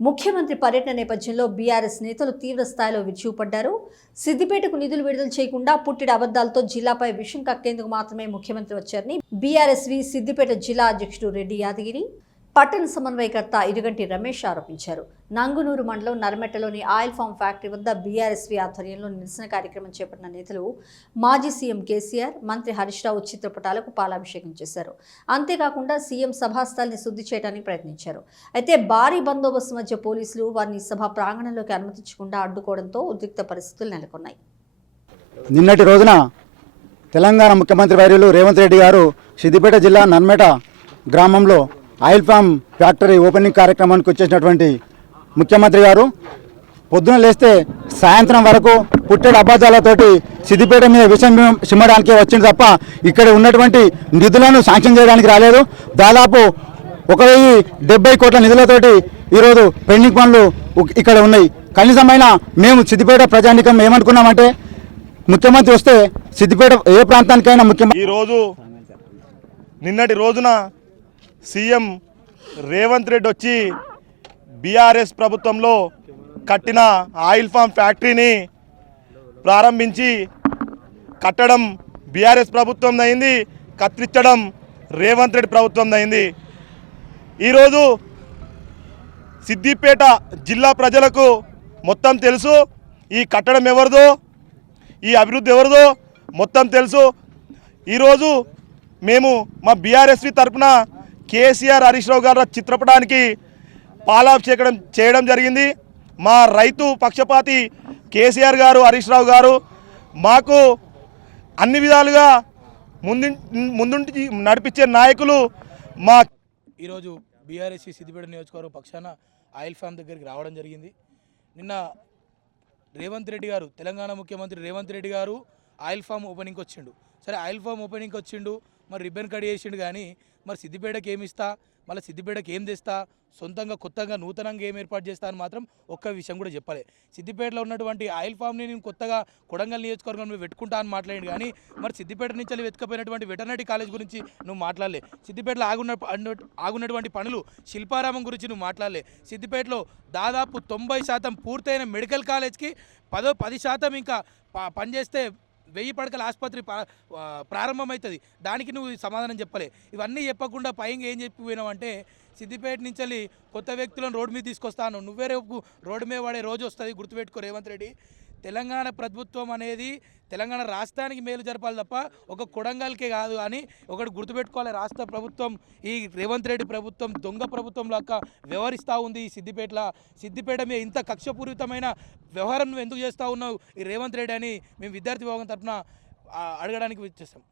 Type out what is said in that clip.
ముఖ్యమంత్రి పర్యటన నేపథ్యంలో బీఆర్ఎస్ నేతలు తీవ్ర స్థాయిలో విరుచుకుపడ్డారు. సిద్దిపేటకు నిధులు విడుదల చేయకుండా పుట్టిన అబద్ధాలతో జిల్లాపై విషం కక్కేందుకు మాత్రమే ముఖ్యమంత్రి వచ్చారని బీఆర్ఎస్వి సిద్దిపేట జిల్లా అధ్యక్షుడు రెడ్డి యాదగిరి, పట్టణ సమన్వయకర్త ఇరుగంటి రమేష్ ఆరోపించారు. నంగునూరు మండలం నర్మెట్టలోని ఆయిల్ ఫామ్ ఫ్యాక్టరీ వద్ద బీఆర్ఎస్వి ఆధ్వర్యంలో నిరసన కార్యక్రమం చేపట్టిన నేతలు మాజీ సీఎం కేసీఆర్, మంత్రి హరీష్ రావు చిత్రపటాలకు పాలాభిషేకం చేశారు. అంతేకాకుండా సీఎం సభాస్థలిని శుద్ధి చేయడానికి ప్రయత్నించారు. అయితే భారీ బందోబస్తు మధ్య పోలీసులు వారిని సభ ప్రాంగణంలోకి అనుమతించకుండా అడ్డుకోవడంతో ఉద్రిక్త పరిస్థితులు నెలకొన్నాయి. నిన్నటి రోజున తెలంగాణ ముఖ్యమంత్రి వర్యులు రేవంత్ రెడ్డి గారు సిద్దిపేట జిల్లా నర్మెట గ్రామంలో ఆయిల్ ఫామ్ ఫ్యాక్టరీ ఓపెనింగ్ కార్యక్రమానికి వచ్చేసినటువంటి ముఖ్యమంత్రి గారు పొద్దున లేస్తే సాయంత్రం వరకు పుట్టెడు అబద్ధాలతోటి సిద్దిపేట మీద విషం సిమ్మడానికి వచ్చింది తప్ప ఇక్కడ ఉన్నటువంటి నిధులను శాంక్షన్ చేయడానికి రాలేదు. దాదాపు 1,070 కోట్ల నిధులతోటి ఈరోజు పెండింగ్ పనులు ఇక్కడ ఉన్నాయి. కనీసమైన మేము సిద్దిపేట ప్రజానికం ఏమనుకున్నామంటే ముఖ్యమంత్రి వస్తే సిద్దిపేట ఏ ప్రాంతానికైనా ముఖ్యమంత్రి ఈరోజు నిన్నటి రోజున సీఎం రేవంత్ రెడ్డి వచ్చి బీఆర్ఎస్ ప్రభుత్వంలో కట్టిన ఆయిల్ ఫామ్ ఫ్యాక్టరీని ప్రారంభించి కట్టడం బీఆర్ఎస్ ప్రభుత్వం అయింది, కత్తిరించడం రేవంత్ రెడ్డి ప్రభుత్వం అయింది. ఈరోజు సిద్దిపేట జిల్లా ప్రజలకు మొత్తం తెలుసు, ఈ కట్టడం ఎవరిదో, ఈ అభివృద్ధి ఎవరిదో మొత్తం తెలుసు. ఈరోజు మేము మా బీఆర్ఎస్వి తరఫున కేసీఆర్, హరీష్ రావు గారి చిత్రపటానికి పాలాభిషేకం చేయడం జరిగింది. మా రైతు పక్షపాతి కేసీఆర్ గారు, హరీష్ రావు గారు మాకు అన్ని విధాలుగా ముందుండి నడిపించే నాయకులు. మా ఈరోజు బీఆర్ఎస్ సిద్దిపేట నియోజకవర్గం పక్షాన ఆయిల్ ఫామ్ దగ్గరికి రావడం జరిగింది. నిన్న రేవంత్ రెడ్డి గారు, తెలంగాణ ముఖ్యమంత్రి రేవంత్ రెడ్డి గారు ఆయిల్ ఫామ్ ఓపెనింగ్కి వచ్చిండు. సరే, ఆయిల్ ఫామ్ ఓపెనింగ్కి వచ్చిండు, మరి రిబ్బన్ కట్ చేసిండు. కానీ మరి సిద్దిపేటకి ఏమి ఇస్తా, మళ్ళీ సిద్దిపేటకి ఏం తెస్తా, సొంతంగా కొత్తగా నూతనంగా ఏం ఏర్పాటు చేస్తా అని మాత్రం ఒక్క విషయం కూడా చెప్పలే. సిద్దిపేటలో ఉన్నటువంటి ఆయిల్ ఫామ్ని నేను కొత్తగా కొడంగల్ నియోజకవర్గంలో పెట్టుకుంటా అని మాట్లాడి, కానీ మరి సిద్దిపేట నుంచి వెతుకపోయినటువంటి వెటర్నరీ కాలేజ్ గురించి నువ్వు మాట్లాడలే. సిద్దిపేటలో ఆగున్నటువంటి పనులు శిల్పారామం గురించి నువ్వు మాట్లాడలే. సిద్దిపేటలో దాదాపు 90% పూర్తయిన మెడికల్ కాలేజ్కి 10% ఇంకా పనిచేస్తే 1000 పడకల ఆసుపత్రి ప్రారంభమవుతుంది. దానికి నువ్వు సమాధానం చెప్పలే. ఇవన్నీ చెప్పకుండా పైగా ఏం చెప్పిపోయినావు అంటే సిద్దిపేట నుంచి కొత్త వ్యక్తులను రోడ్డు మీద తీసుకొస్తాను, నువ్వే రేపు రోడ్డు మీద పడే రోజు వస్తుంది, గుర్తుపెట్టుకో రేవంత్ రెడ్డి. తెలంగాణ ప్రభుత్వం అనేది తెలంగాణ రాష్ట్రానికి మేలు జరపాలి తప్ప ఒక కొడంగల్కే కాదు అని ఒకటి గుర్తుపెట్టుకోవాలి. రాష్ట్ర ప్రభుత్వం, ఈ రేవంత్ రెడ్డి ప్రభుత్వం దొంగ ప్రభుత్వం లాగా వ్యవహరిస్తూ ఉంది. ఈ సిద్దిపేట మీద ఇంత కక్షపూరితమైన వ్యవహారం నువ్వు ఎందుకు చేస్తూ ఉన్నావు ఈ రేవంత్ రెడ్డి అని మేము విద్యార్థి విభాగం తరఫున అడగడానికి వచ్చేస్తాం.